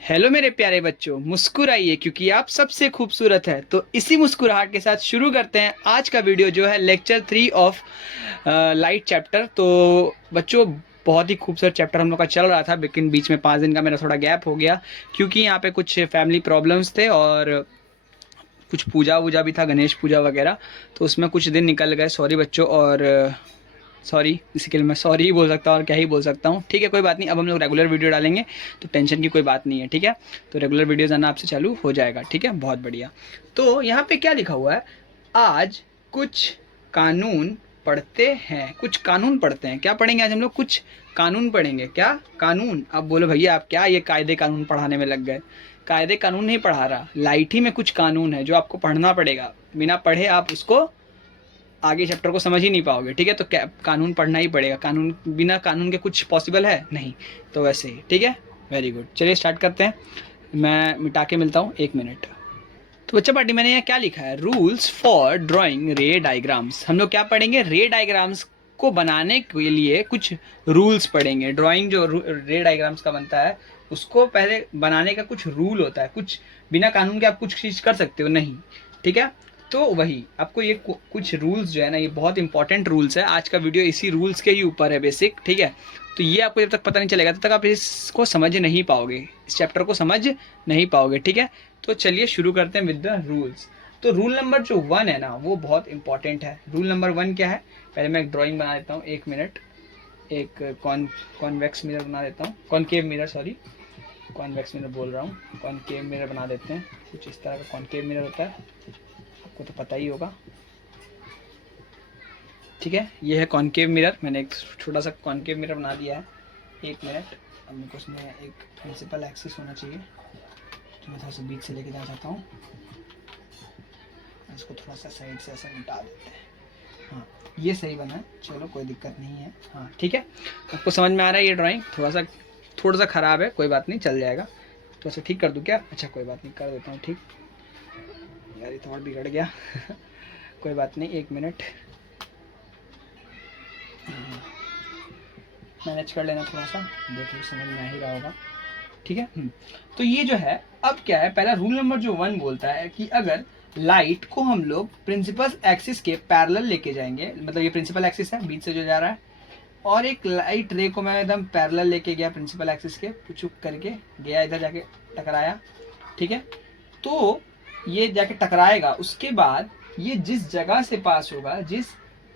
Hello मेरे प्यारे बच्चों, मुस्कुराइए क्योंकि आप सबसे खूबसूरत है। तो इसी मुस्कुराहट के साथ शुरू करते हैं आज का वीडियो जो है लेक्चर 3 ऑफ लाइट चैप्टर। तो बच्चों, बहुत ही खूबसूरत चैप्टर हम लोग का चल रहा था, लेकिन बीच में 5 दिन का मेरा थोड़ा गैप हो गया क्योंकि यहाँ पे कुछ फैमिली प्रॉब्लम्स थे और कुछ पूजा वूजा भी था, गणेश पूजा वगैरह। तो उसमें कुछ दिन निकल गए, सॉरी बच्चों। और सॉरी, इसी के लिए मैं सॉरी ही बोल सकता हूँ और क्या ही बोल सकता हूँ। ठीक है, कोई बात नहीं। अब हम लोग रेगुलर वीडियो डालेंगे तो टेंशन की कोई बात नहीं है। ठीक है, तो रेगुलर वीडियोज़ आना आपसे चालू हो जाएगा। ठीक है, बहुत बढ़िया। तो यहाँ पे क्या लिखा हुआ है, आज कुछ कानून पढ़ते हैं। कुछ कानून पढ़ते हैं। क्या पढ़ेंगे आज हम लोग? कुछ कानून पढ़ेंगे। क्या कानून? अब बोलो भैया, आप क्या ये कायदे कानून पढ़ाने में लग गए? कायदे कानून नहीं पढ़ा रहा, लाइट ही में कुछ कानून है जो आपको पढ़ना पड़ेगा। बिना पढ़े आप उसको आगे चैप्टर को समझ ही नहीं पाओगे। ठीक है, तो कानून पढ़ना ही पड़ेगा। कानून, बिना कानून के कुछ पॉसिबल है नहीं। तो वैसे ही। ठीक है, वेरी गुड। चलिए स्टार्ट करते हैं। मैं मिटा के मिलता हूँ, 1 मिनट। तो बच्चा पार्टी, मैंने यहाँ क्या लिखा है, रूल्स फॉर ड्राइंग रे डायग्राम्स। हम लोग क्या पढ़ेंगे? रे डायग्राम्स को बनाने के लिए कुछ रूल्स पढ़ेंगे। ड्राइंग जो रे डायग्राम्स का बनता है उसको पहले बनाने का कुछ रूल होता है। कुछ बिना कानून के आप कुछ चीज़ कर सकते हो नहीं। ठीक है, तो वही आपको ये कुछ रूल्स जो है ना, ये बहुत इंपॉर्टेंट रूल्स है। आज का वीडियो इसी रूल्स के ही ऊपर है बेसिक। ठीक है, तो ये आपको जब तक पता नहीं चलेगा तब तक आप इसको समझ नहीं पाओगे, इस चैप्टर को समझ नहीं पाओगे। ठीक है, तो चलिए शुरू करते हैं विद द रूल्स। तो रूल नंबर जो 1 है ना, वो बहुत इंपॉर्टेंट है। रूल नंबर 1 क्या है? पहले मैं एक ड्राइंग बना देता हूँ, 1 मिनट। एक कॉन्वेक्स मिरर बना देता हूँ, concave mirror, sorry convex mirror बोल रहा हूँ। कॉनकेव मिरर बना देते हैं। कुछ इस तरह का कॉनकेव मिरर होता है, आपको तो पता ही होगा। ठीक है, ये है कॉनकेव मिरर। मैंने एक छोटा सा कॉनकेव मिरर बना दिया है। 1 मिनट। अब मेरे को उसमें एक प्रिंसिपल एक्सिस होना चाहिए, तो मैं थोड़ा सा बीच से लेके जाना चाहता हूँ। इसको थोड़ा सा साइड से ऐसा मिटा देते हैं। हाँ, ये सही बना है, चलो कोई दिक्कत नहीं है। हाँ ठीक है, आपको समझ में आ रहा है? ये ड्राइंग थोड़ा सा ख़राब है, कोई बात नहीं, चल जाएगा। तो ऐसे ठीक कर दूँ क्या? अच्छा कोई बात नहीं, कर देता हूँ ठीक। यार ये तो और बिगड़ गया कोई बात नहीं, 1 मिनट। मैनेज कर लेना थोड़ा सा, देख लो समझ में आ ही रहा होगा। ठीक है। तो ये जो है, अब क्या है, पहला रूल नंबर जो 1 बोलता है कि अगर लाइट को हम लोग प्रिंसिपल एक्सिस के पैरेलल लेके जाएंगे, मतलब ये प्रिंसिपल एक्सिस है बीच से जो जा रहा है, और एक लाइट रे को मैं एकदम पैरेलल लेके गया प्रिंसिपल एक्सिस के, पुचुक करके गया, इधर जाके टकराया। ठीक है, तो ये जाके टकराएगा, उसके बाद ये जिस जगह से पास होगा, जिस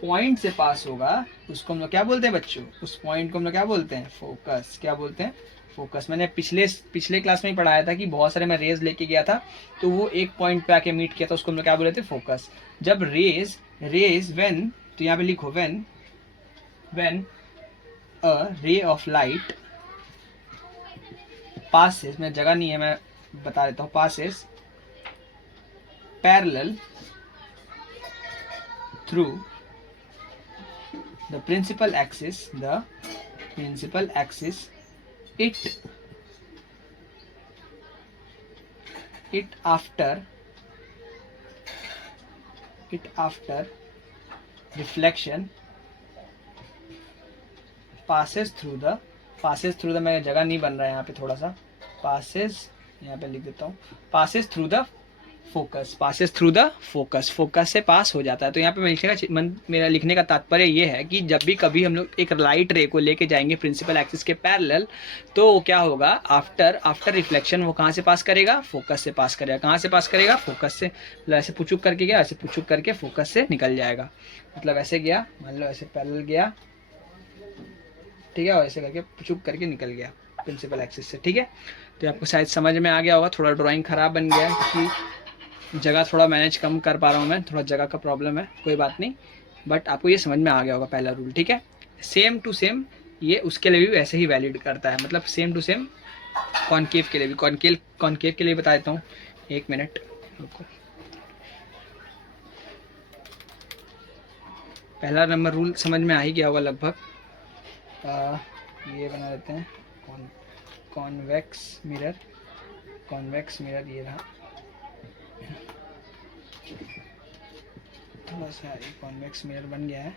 पॉइंट से पास होगा, उसको हम लोग क्या बोलते हैं बच्चों? उस पॉइंट को हम लोग क्या बोलते हैं? फोकस। क्या बोलते हैं? फोकस। मैंने पिछले क्लास में ही पढ़ाया था कि बहुत सारे मैं रेज लेके गया था, तो वो एक पॉइंट पे आके मीट किया था, उसको हम लोग क्या बोले थे? फोकस। जब रेज व्हेन, तो यहाँ पे लिखो when a ray of light passes, मैं जगह नहीं है, मैं बता देता हूँ, passes parallel through the principal axis, it after reflection passes through the, मैं जगह नहीं बन रहा है यहाँ पे, थोड़ा सा passes, यहाँ पे लिख देता हूँ, passes through the फोकस से पास हो जाता है। तो यहाँ पे मेरा लिखने का तात्पर्य ये है कि जब भी कभी हम लोग एक लाइट रे को लेके जाएंगे प्रिंसिपल एक्सिस के पैरेलल, तो वो क्या होगा, आफ्टर रिफ्लेक्शन वो कहाँ से पास करेगा? फोकस से पास करेगा। कहाँ से पास करेगा? फोकस से। मतलब ऐसे पुचुक करके गया, ऐसे पुचुक करके फोकस से निकल जाएगा। मतलब ऐसे गया, मान लो ऐसे पैरेलल गया, ठीक है, और ऐसे करके पुचुक करके निकल गया प्रिंसिपल एक्सिस से। ठीक है, तो आपको शायद समझ में आ गया होगा। थोड़ा ड्राइंग ख़राब बन गया है क्योंकि जगह थोड़ा मैनेज कम कर पा रहा हूँ मैं, थोड़ा जगह का प्रॉब्लम है, कोई बात नहीं। बट आपको ये समझ में आ गया होगा पहला रूल। ठीक है, सेम टू सेम ये उसके लिए भी वैसे ही वैलिड करता है, मतलब सेम टू सेम कॉनकेव के लिए भी। कॉनकेव के लिए बता देता हूँ, 1 मिनट रुको। पहला नंबर रूल समझ में आ ही गया होगा लगभग। ये बना देते हैं कॉन्वेक्स मिरर, ये रहा। थोड़ा सा कॉन्वेक्स मिरर बन गया है।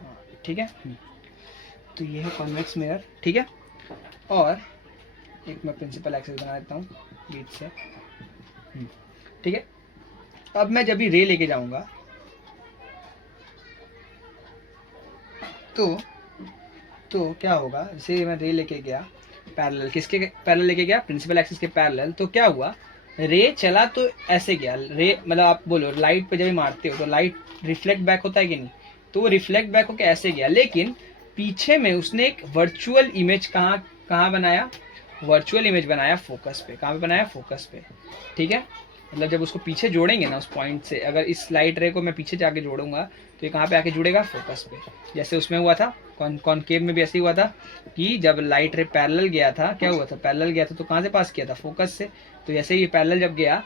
हाँ ठीक है, तो ये है कॉन्वेक्स मिरर। ठीक है, और एक मैं प्रिंसिपल एक्सिस बना देता हूँ बीच से। ठीक है, अब मैं जब भी रे लेके जाऊंगा तो क्या होगा, जैसे मैं रे लेके गया पैरेलल, किसके पैरेलल लेके गया, प्रिंसिपल एक्सिस के पैरेलल, तो क्या हुआ, रे चला तो ऐसे गया रे, मतलब आप बोलो लाइट पे जब भी मारते हो तो लाइट रिफ्लेक्ट बैक होता है कि नहीं, तो वो रिफ्लेक्ट बैक होकर ऐसे गया, लेकिन पीछे में उसने एक वर्चुअल इमेज कहाँ कहाँ बनाया, वर्चुअल इमेज बनाया फोकस पे। कहाँ पे बनाया, फोकस पे। ठीक है, मतलब जब उसको पीछे जोड़ेंगे ना उस पॉइंट से, अगर इस लाइट रे को मैं पीछे जाके जोड़ूंगा तो ये कहाँ पे आके जुड़ेगा, फोकस पे। जैसे उसमें हुआ था कॉनकेव में भी ऐसे ही हुआ था कि जब लाइट रे पैरेलल गया था, क्या हुआ था, पैरेलल गया था तो कहाँ से पास किया था, फोकस से। तो जैसे ये पैरेलल जब गया,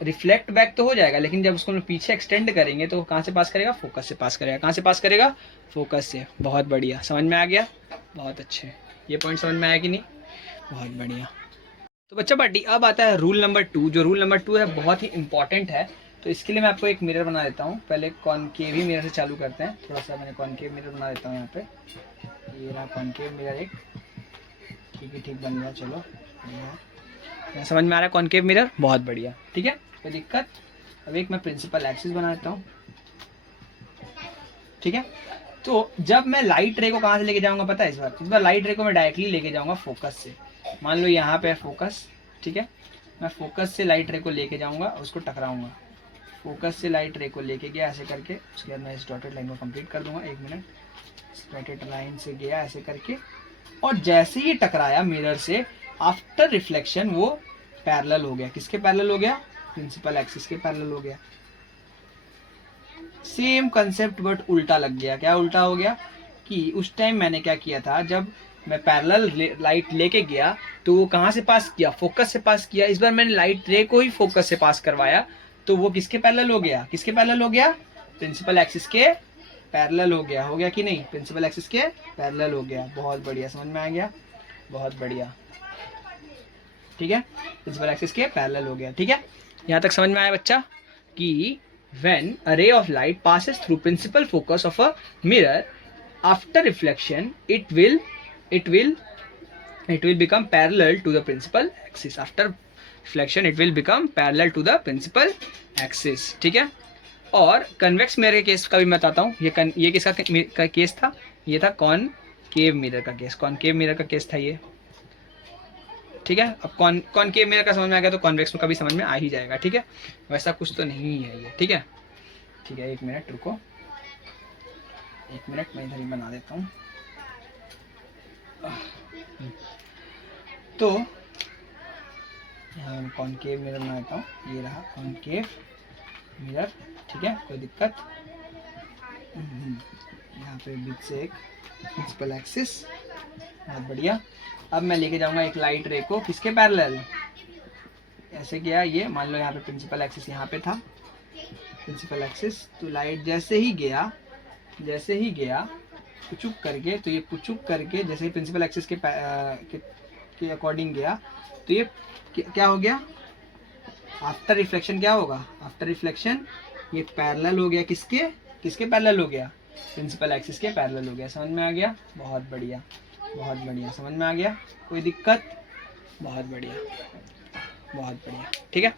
रिफ्लेक्ट बैक तो हो जाएगा, लेकिन जब उसको पीछे एक्सटेंड करेंगे तो कहाँ से पास करेगा, फोकस से पास करेगा। कहाँ से पास करेगा, फोकस से। बहुत बढ़िया, समझ में आ गया, बहुत अच्छे। ये पॉइंट समझ में आया कि नहीं, बहुत बढ़िया। तो बच्चा पार्टी अब आता है रूल नंबर 2। जो रूल नंबर 2 है बहुत ही इंपॉर्टेंट है। तो इसके लिए मैं आपको एक मिरर बना देता हूँ। पहले कॉनकेव ही मिरर से चालू करते हैं। थोड़ा सा मैंने कॉनकेव मिरर बना देता हूँ यहाँ पे। ये रहा कॉनकेव मिरर एक, ठीक है, ठीक बन गया, चलो बढ़िया। समझ में आ रहा है कॉनकेव मिरर, बहुत बढ़िया। ठीक है, कोई दिक्कत। अब एक मैं प्रिंसिपल एक्सिस बना देता हूँ। ठीक है, तो जब मैं लाइट रे को कहाँ से लेके जाऊँगा पता है, इस बार लाइट रे को मैं डायरेक्टली लेके जाऊँगा फोकस से। मान लो यहाँ पे है फोकस, ठीक है, मैं फोकस से लाइट रे को लेके जाऊँगा, उसको टकराऊँगा। फोकस से लाइट रे को लेके गया ऐसे करके, उसके बाद मैं इस डॉटेड लाइन को कंप्लीट कर दूंगा। 1 मिनट, डॉटेड लाइन से गया ऐसे करके, और जैसे ही टकराया मिरर से, आफ्टर रिफ्लेक्शन वो पैरेलल हो गया। किसके पैरेलल हो गया, प्रिंसिपल एक्सिस के पैरेलल हो गया। सेम कंसेप्ट बट उल्टा लग गया। क्या उल्टा हो गया कि उस टाइम मैंने क्या किया था, जब मैं पैरेलल लाइट लेके गया तो वो कहाँ से पास किया, फोकस से पास किया। इस बार मैंने लाइट रे को ही फोकस से पास करवाया, तो वो किसके पैरेलल हो गया, किसके पैरेलल हो गया, प्रिंसिपल एक्सिस के पैरेलल हो गया। हो गया कि नहीं, प्रिंसिपल एक्सिस के पैरेलल हो गया। बहुत बढ़िया, समझ में आ गया, बहुत बढ़िया। ठीक है, प्रिंसिपल एक्सिस के पैरेलल हो गया। ठीक है, यहाँ तक समझ में आया बच्चा कि when a ray of light passes through principal focus of a mirror, after reflection it will become parallel to the principal axis. After reflection it will become parallel to the principal axis. ठीक है, और convex mirror के case का भी मैं बताता हूँ। ये किसका केस था, ये था कॉनकेव मिरर का केस। कॉनकेव मिरर का केस था ये। ठीक है, अब कॉनकेव मिरर का समझ में आ गया तो कॉन्वेक्स का भी समझ में आ ही जाएगा। ठीक है, वैसा कुछ तो नहीं है ये। ठीक है, ठीक है, 1 मिनट रुको, 1 मिनट मैं इधर ही बना देता हूँ। तो यहाँ कॉनकेव मिरर बना देता हूँ। ये रहा कॉनकेव मिरर। ठीक है, कोई दिक्कत। यहाँ पे बीच से एक प्रिंसिपल एक्सिस, बहुत बढ़िया। अब मैं लेके जाऊंगा एक लाइट रे को किसके पैरेलल, ऐसे किया ये, मान लो यहाँ पे प्रिंसिपल एक्सिस यहाँ पे था, प्रिंसिपल एक्सिस, तो लाइट जैसे ही गया पुचुक करके, तो ये पुचुक करके जैसे ही प्रिंसिपल एक्सिस के अकॉर्डिंग गया, तो ये क्या हो गया, आफ्टर रिफ्लेक्शन क्या होगा, आफ्टर रिफ्लेक्शन ये पैरेलल हो गया। किसके पैरेलल हो गया, प्रिंसिपल एक्सिस के पैरेलल हो गया। समझ में आ गया, बहुत बढ़िया, बहुत बढ़िया, समझ में आ गया, कोई दिक्कत, बहुत बढ़िया, बहुत बढ़िया। ठीक है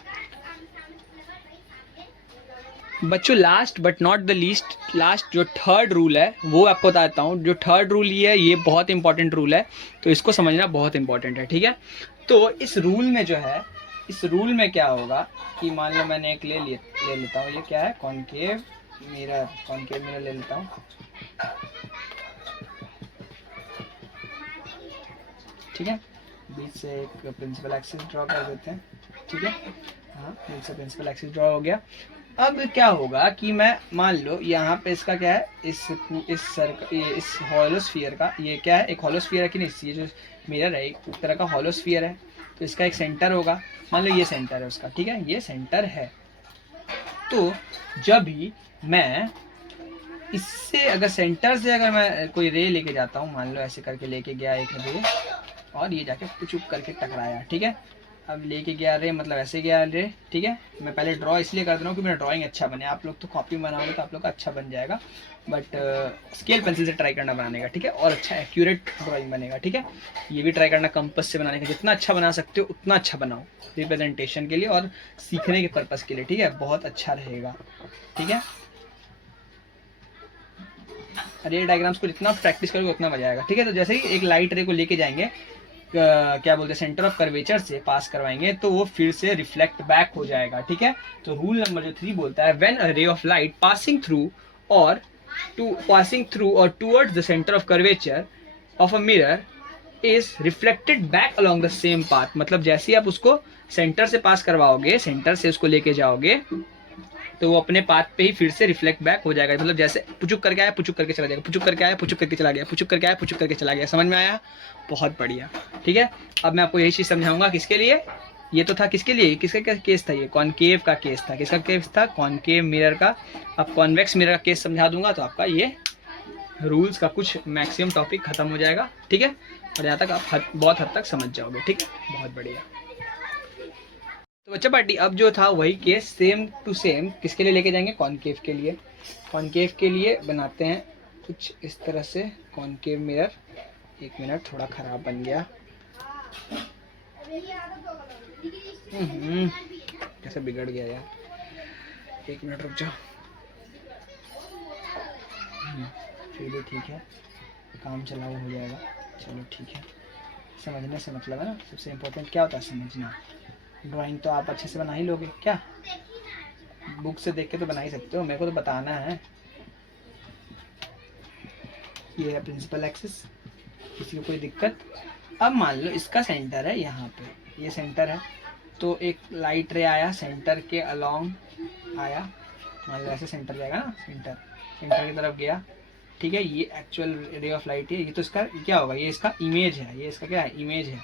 बच्चों, last but not the least, last जो थर्ड रूल है वो आपको बताता हूँ। जो थर्ड रूल ये बहुत इंपॉर्टेंट रूल है, तो इसको समझना बहुत इंपॉर्टेंट है। ठीक है, तो इस रूल में जो है, इस रूल में क्या होगा कि मान लो मैंने एक ले लेता हूँ, ये क्या है, कॉनकेव मिरर ले लेता हूँ। ठीक है, बीच से एक प्रिंसिपल एक्सिस ड्रॉ कर देते हैं। ठीक है, हाँ, बीच से प्रिंसिपल एक्सिस ड्रॉ हो गया। अब क्या होगा कि मैं मान लो यहाँ पे इसका क्या है, इस हॉलोस्फीयर का, ये क्या है, एक हॉलोस्फीयर है कि नहीं, ये जो मिरर है एक तरह का हॉलोस्फीयर है, तो इसका एक सेंटर होगा। मान लो ये सेंटर है उसका, ठीक है, ये सेंटर है। तो जब भी मैं इससे, अगर सेंटर से अगर मैं कोई रे लेके जाता हूँ, मान लो ऐसे करके लेके गया एक रे, और ये जाके चुप करके टकराया। ठीक है, अब लेके गया रे, मतलब ऐसे गया रे, ठीक है। मैं पहले ड्रॉ इसलिए कर रहा हूँ कि मेरा ड्राइंग अच्छा बने। आप लोग तो कॉपी में बनाओगे तो आप लोग का अच्छा बन जाएगा, बट स्केल पेंसिल से ट्राई करना बनाने का, ठीक है, और अच्छा एक्यूरेट ड्राइंग बनेगा, ठीक है। ये भी ट्राई करना कंपास से बनाने का, जितना अच्छा बना सकते हो उतना अच्छा बनाओ, रिप्रेजेंटेशन के लिए और सीखने के पर्पज़ के लिए, ठीक है, बहुत अच्छा रहेगा, ठीक है। रे डायग्राम्स को जितना प्रैक्टिस करोगे उतना मजा आएगा, ठीक है। तो जैसे ही एक लाइट रे को लेके जाएंगे, क्या बोलते हैं, सेंटर ऑफ कर्वेचर से पास करवाएंगे तो वो फिर से रिफ्लेक्ट बैक हो जाएगा, ठीक है। तो रूल नंबर जो 3 बोलता है, when a ray of light passing through or towards the centre of curvature of a mirror is reflected back along the same path, मतलब जैसे ही आप उसको सेंटर से पास करवाओगे, सेंटर से उसको लेके जाओगे, तो वो अपने पाथ पे ही फिर से रिफ्लेक्ट बैक हो जाएगा। मतलब जैसे पुचुक करके आया, पुचुक करके चला जाएगा, पुचुक करके आया, पुचुक करके चला गया, पुचुक करके आया, पुचुक करके चला गया। समझ में आया? बहुत बढ़िया, ठीक है। अब मैं आपको यही चीज़ समझाऊंगा, किसके लिए ये तो था, किसके लिए, किसका केस था, ये कॉनकेव का केस था। किसका केस था? कॉनकेव मिरर का। अब कॉन्वेक्स मिरर का केस समझा दूंगा तो आपका ये रूल्स का कुछ मैक्सिमम टॉपिक खत्म हो जाएगा, ठीक है, और यहाँ तक आप बहुत हद तक समझ जाओगे, ठीक है, बहुत बढ़िया। तो बच्चा पार्टी अब जो था वही केस सेम टू सेम किसके लिए लेके जाएंगे? कॉनकेव के लिए। कॉनकेव के लिए बनाते हैं कुछ इस तरह से कॉनकेव मिरर। एक मिनट, थोड़ा ख़राब बन गया। कैसे बिगड़ गया यार, एक मिनट रुक जाओ। फिर भी ठीक है, काम चला हुआ हो जाएगा, चलो ठीक है। समझने से मतलब है ना, सबसे इम्पोर्टेंट क्या होता है? समझना। ड्राइंग तो आप अच्छे से बना ही लोगे क्या? बुक से देख के तो बना ही सकते हो, मेरे को तो बताना है। ये है प्रिंसिपल एक्सिस, किसी को कोई दिक्कत? अब मान लो इसका सेंटर है यहाँ पे, ये सेंटर है, तो एक लाइट रे आया सेंटर के अलोंग आया, मान लो ऐसे सेंटर जाएगा ना, सेंटर की तरफ गया, ठीक है। ये एक्चुअल रे ऑफ लाइट है, ये तो इसका क्या होगा? ये इसका इमेज है, ये इसका क्या है? इमेज है,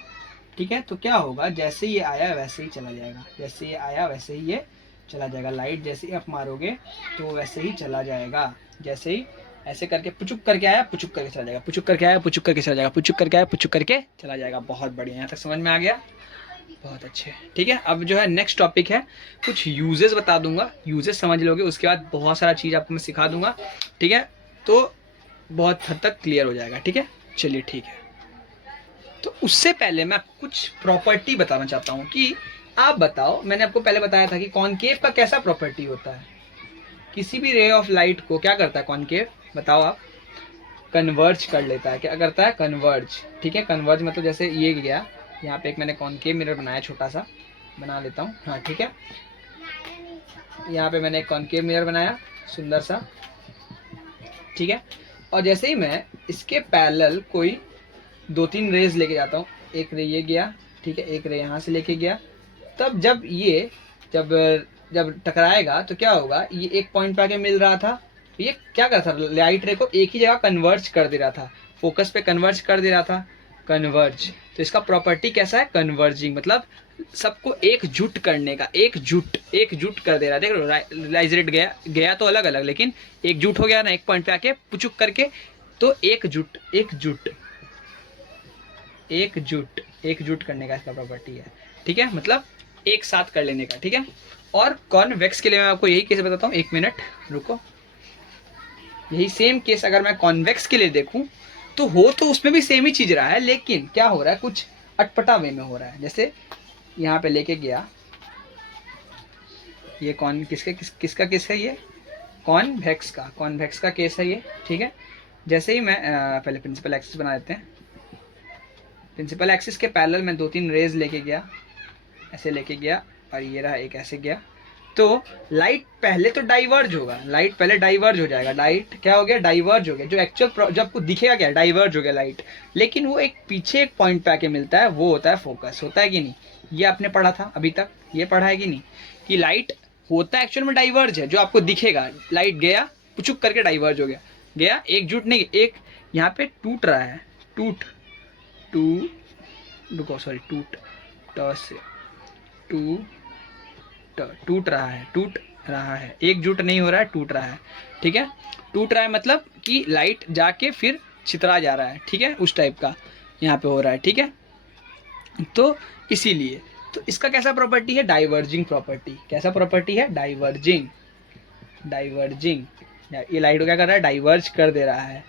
ठीक है। तो क्या होगा, जैसे ये आया वैसे ही चला जाएगा, जैसे ये आया वैसे ही ये चला जाएगा। लाइट जैसे ही आप मारोगे तो वैसे ही चला जाएगा, जैसे ही ऐसे करके पुचुक करके आया, पुचुक करके चला जाएगा, पुचुक करके आया, पुचुक करके चला जाएगा, पुचुक करके आया, पुचुक करके चला जाएगा। बहुत बढ़िया, यहाँ तक समझ में आ गया? बहुत अच्छे, ठीक है। अब जो है नेक्स्ट टॉपिक है, कुछ यूजेस बता दूंगा, यूजेस समझ लोगे, उसके बाद बहुत सारा चीज़ आपको मैं सिखा दूंगा, ठीक है। तो बहुत हद तक क्लियर हो जाएगा, ठीक है। चलिए ठीक है। तो उससे पहले मैं कुछ प्रॉपर्टी बताना चाहता हूँ कि आप बताओ, मैंने आपको पहले बताया था कि कॉनकेव का कैसा प्रॉपर्टी होता है। किसी भी रे ऑफ लाइट को क्या करता है कॉनकेव, बताओ आप? कन्वर्ज कर लेता है। क्या करता है? कन्वर्ज, ठीक है। कन्वर्ज मतलब जैसे ये गया, यहाँ पे एक मैंने कॉनकेव मिरर बनाया, छोटा सा बना लेता हूँ, हाँ ठीक है। यहाँ पे मैंने एक कॉनकेव मिरर बनाया सुंदर सा, ठीक है। और जैसे ही मैं इसके पैरेलल कोई 2-3 रेज लेके जाता हूँ, एक रे ये गया, ठीक है, एक रे यहाँ से लेके गया, तब जब ये जब टकराएगा तो क्या होगा, ये एक पॉइंट पे आके मिल रहा था, तो ये क्या कर रहा था, लाइट रे को एक ही जगह कन्वर्ज कर दे रहा था, फोकस पे कन्वर्ज कर दे रहा था, कन्वर्ज। तो इसका प्रॉपर्टी कैसा है? कन्वर्जिंग, मतलब सबको एकजुट करने का, एकजुट कर दे रहा है। देख लो, लाइट रेट गया तो अलग अलग, लेकिन एकजुट हो गया ना, एक पॉइंट पे आके पुचुक करके, तो एकजुट करने का इसका प्रॉपर्टी है, ठीक है, मतलब एक साथ कर लेने का, ठीक है। और कॉन्वेक्स के लिए मैं आपको यही केस बताता हूँ, एक मिनट रुको। यही सेम केस अगर मैं कॉन्वेक्स के लिए देखूं तो उसमें भी सेम ही चीज रहा है, लेकिन क्या हो रहा है, कुछ अटपटा वे में हो रहा है। जैसे यहाँ पे लेके गया, ये किसका केस है? ये कॉन्वेक्स का केस है ये, ठीक है। जैसे ही मैं पहले प्रिंसिपल एक्सिस बना देते हैं, प्रिंसिपल एक्सिस के पैरेलल में 2-3 रेज लेके गया, ऐसे लेके गया, और ये रहा एक ऐसे गया, तो लाइट पहले तो डाइवर्ज होगा, लाइट पहले डाइवर्ज हो जाएगा, लाइट क्या हो गया? डाइवर्ज हो गया। जो एक्चुअल जब आपको दिखेगा क्या? डाइवर्ज हो गया लाइट, लेकिन वो एक पीछे एक पॉइंट पे आके मिलता है, वो होता है फोकस, होता है कि नहीं? ये आपने पढ़ा था अभी तक, ये पढ़ा है कि नहीं, कि लाइट होता है एक्चुअल में डाइवर्ज है, जो आपको दिखेगा, लाइट गया, पुचुक करके डाइवर्ज हो गया, एकजुट नहीं, एक यहाँ पे टूट रहा है, टूट रहा है, एकजुट नहीं हो रहा है, टूट रहा है, ठीक है। टूट रहा है मतलब कि लाइट जाके फिर छितरा जा रहा है, ठीक है, उस टाइप का यहाँ पे हो रहा है, ठीक है। तो इसीलिए तो इसका कैसा प्रॉपर्टी है, डाइवर्जिंग प्रॉपर्टी। कैसा प्रॉपर्टी है, डाइवर्जिंग। डाइवर्जिंग, ये लाइट को क्या कर रहा है, डाइवर्ज कर दे रहा है,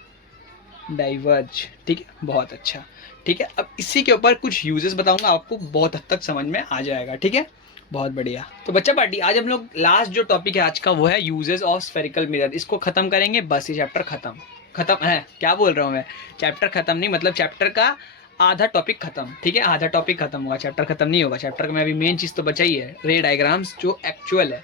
डाइवर्ज। ठीक है, बहुत अच्छा। ठीक है, अब इसी के ऊपर कुछ यूजेस बताऊंगा, आपको बहुत हद तक समझ में आ जाएगा। ठीक है, बहुत बढ़िया। तो बच्चा पार्टी, आज हम लोग लास्ट जो टॉपिक है आज का वो है यूजेस ऑफ स्फेरिकल मिरर। इसको खत्म करेंगे, बस ये चैप्टर खत्म है। क्या बोल रहा हूँ मैं, चैप्टर खत्म नहीं, मतलब चैप्टर का आधा टॉपिक खत्म। ठीक है, आधा टॉपिक खत्म होगा, चैप्टर खत्म नहीं होगा। चैप्टर में अभी मेन चीज़ तो बचा ही है, रे डायग्राम्स जो एक्चुअल है।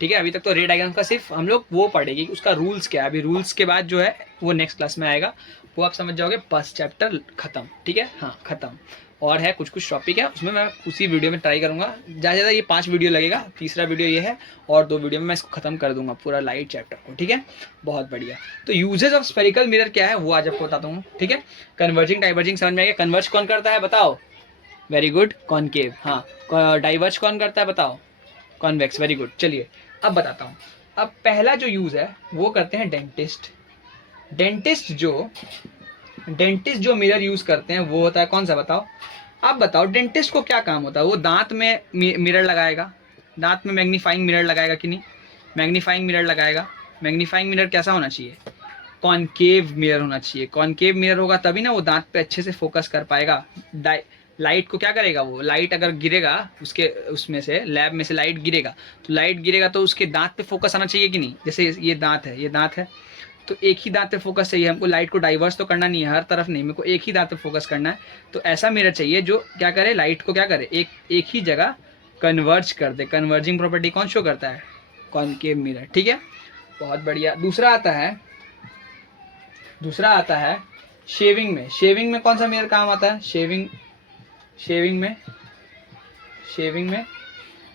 ठीक है, अभी तक तो रे डायग्राम का सिर्फ हम लोग वो पढ़ेंगे कि उसका रूल्स क्या है। अभी रूल्स के बाद जो है वो नेक्स्ट क्लास में आएगा, वो आप समझ जाओगे। बस चैप्टर खत्म। ठीक है, हाँ खत्म। और है कुछ टॉपिक है, उसमें मैं उसी वीडियो में ट्राई करूंगा। ज़्यादा ज़्यादा ये 5 वीडियो लगेगा, तीसरा वीडियो ये है, और 2 वीडियो में मैं इसको खत्म कर दूंगा पूरा लाइट चैप्टर को। ठीक है, बहुत बढ़िया। तो यूजेज ऑफ स्फेरिकल मिरर क्या है वो आज आपको बताता हूँ। ठीक है, कन्वर्जिंग डाइवर्जिंग समझ में आएगा। कन्वर्ज कौन करता है बताओ, वेरी गुड, कॉनकेव। हाँ, डाइवर्ज कौन करता है बताओ, कॉन्वेक्स, वेरी गुड। चलिए अब बताता हूँ। अब पहला जो यूज है वो करते हैं डेंटिस्ट। डेंटिस्ट जो मिरर यूज करते हैं वो होता है कौन सा बताओ, आप बताओ। डेंटिस्ट को क्या काम होता है, वो दांत में मिरर लगाएगा, दांत में मैग्नीफाइंग मिरर लगाएगा कि नहीं, मैग्नीफाइंग मिरर लगाएगा। मैग्नीफाइंग मिरर कैसा होना चाहिए, कॉनकेव मिरर होना चाहिए। कॉनकेव मिरर होगा तभी ना वो दांत पे अच्छे से फोकस कर पाएगा। लाइट को क्या करेगा, वो लाइट अगर गिरेगा उसके उसमें से, लैब में से लाइट गिरेगा, तो लाइट गिरेगा तो उसके दांत पे फोकस आना चाहिए कि नहीं। जैसे ये दांत है, ये दांत है, तो एक ही दांत पे फोकस चाहिए हमको, लाइट को डाइवर्स तो करना नहीं है, हर तरफ नहीं, मेरे को एक ही दांत पे फोकस करना है। तो ऐसा मिरर चाहिए जो क्या करे, लाइट को क्या करे, एक ही जगह कन्वर्ज कर दे। कन्वर्जिंग प्रॉपर्टी कौन शो करता है, कॉनकेव मिरर। ठीक है, बहुत बढ़िया। दूसरा आता है शेविंग में। शेविंग में कौन सा मिरर काम आता है, शेविंग में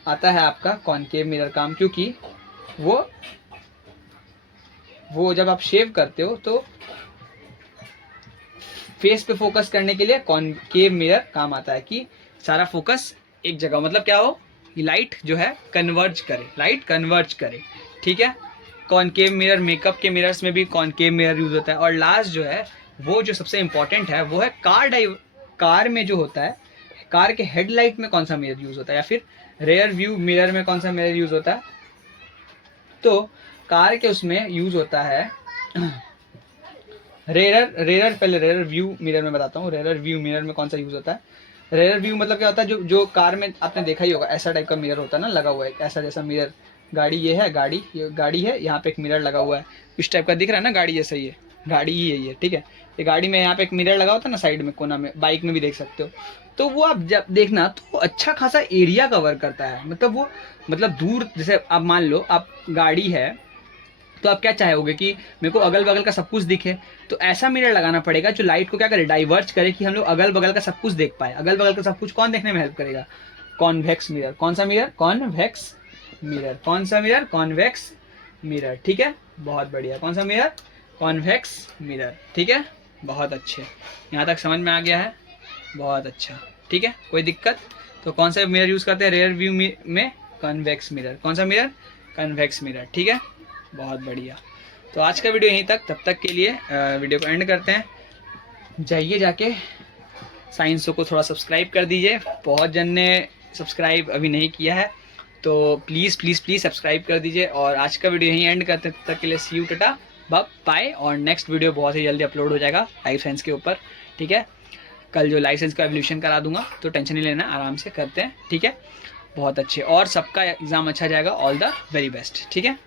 आता है आपका कॉनकेव मिरर काम, क्योंकि वो जब आप शेव करते हो तो फेस पे फोकस करने के लिए कॉनकेव मिरर काम आता है, कि सारा फोकस एक जगह, मतलब क्या हो, लाइट जो है कन्वर्ज करे, लाइट कन्वर्ज करे। ठीक है, कॉनकेव मिरर, मेकअप के मिरर्स में भी कॉनकेव मिरर यूज होता है। और लास्ट जो है वो जो सबसे इंपॉर्टेंट है वो है कार में जो होता है, कार के हेडलाइट में कौन सा मिरर यूज होता है, या फिर रेयर व्यू मिरर में कौन सा मिरर यूज होता है। तो कार के उसमें यूज होता है पहले रेयर व्यू मिरर में बताता हूँ। रेयर व्यू मिरर में कौन सा यूज होता है, रेयर व्यू मतलब क्या होता है, जो कार में आपने देखा ही होगा, ऐसा टाइप का मिरर होता है ना, लगा हुआ है ऐसा जैसा मिरर। गाड़ी ये है, गाड़ी है, यहाँ पे एक मिरर लगा हुआ है, इस टाइप का दिख रहा है ना, गाड़ी जैसा ही है, गाड़ी ही है ये। ठीक है, ये गाड़ी में यहाँ पे एक मिरर लगा होता है ना साइड में कोना में, बाइक में भी देख सकते हो। तो वो आप जब देखना तो अच्छा खासा एरिया कवर करता है, मतलब दूर, जैसे आप मान लो आप गाड़ी है तो आप क्या चाहोगे कि मेरे को अगल बगल का सब कुछ दिखे, तो ऐसा मिरर लगाना पड़ेगा जो लाइट को क्या करे, डाइवर्ज करे, कि हम लोग अगल बगल का सब कुछ देख पाए। अगल बगल का सब कुछ कौन देखने में हेल्प करेगा, कॉन्वेक्स मिरर। कौन सा मिरर, कॉन्वेक्स मिरर। कौन सा मिरर, कॉन्वेक्स मिरर। ठीक है, बहुत बढ़िया। कौन सा मिरर, कॉन्वेक्स मिरर। ठीक है, बहुत अच्छे, यहाँ तक समझ में आ गया है, बहुत अच्छा। ठीक है, कोई दिक्कत, तो कौन सा मिरर यूज करते हैं रेयर व्यू में, कॉन्वेक्स मिरर। कौन सा मिरर, कॉन्वेक्स मिरर। ठीक है, बहुत बढ़िया। तो आज का वीडियो यहीं तक, तब तक के लिए वीडियो को एंड करते हैं। जाइए जाके साइंसो को थोड़ा सब्सक्राइब कर दीजिए, बहुत जन ने सब्सक्राइब अभी नहीं किया है, तो प्लीज़ प्लीज़ प्लीज़ सब्सक्राइब कर दीजिए। और आज का वीडियो यहीं एंड करते हैं, तब तक के लिए सी यू, टाटा बाय। और नेक्स्ट वीडियो बहुत ही जल्दी अपलोड हो जाएगा लाइफ साइंस के ऊपर। ठीक है, कल जो लाइफ साइंस का एवोल्यूशन करा दूंगा, तो टेंशन नहीं लेना, आराम से करते हैं। ठीक है, बहुत अच्छे, और सबका एग्ज़ाम अच्छा जाएगा, ऑल द वेरी बेस्ट। ठीक है।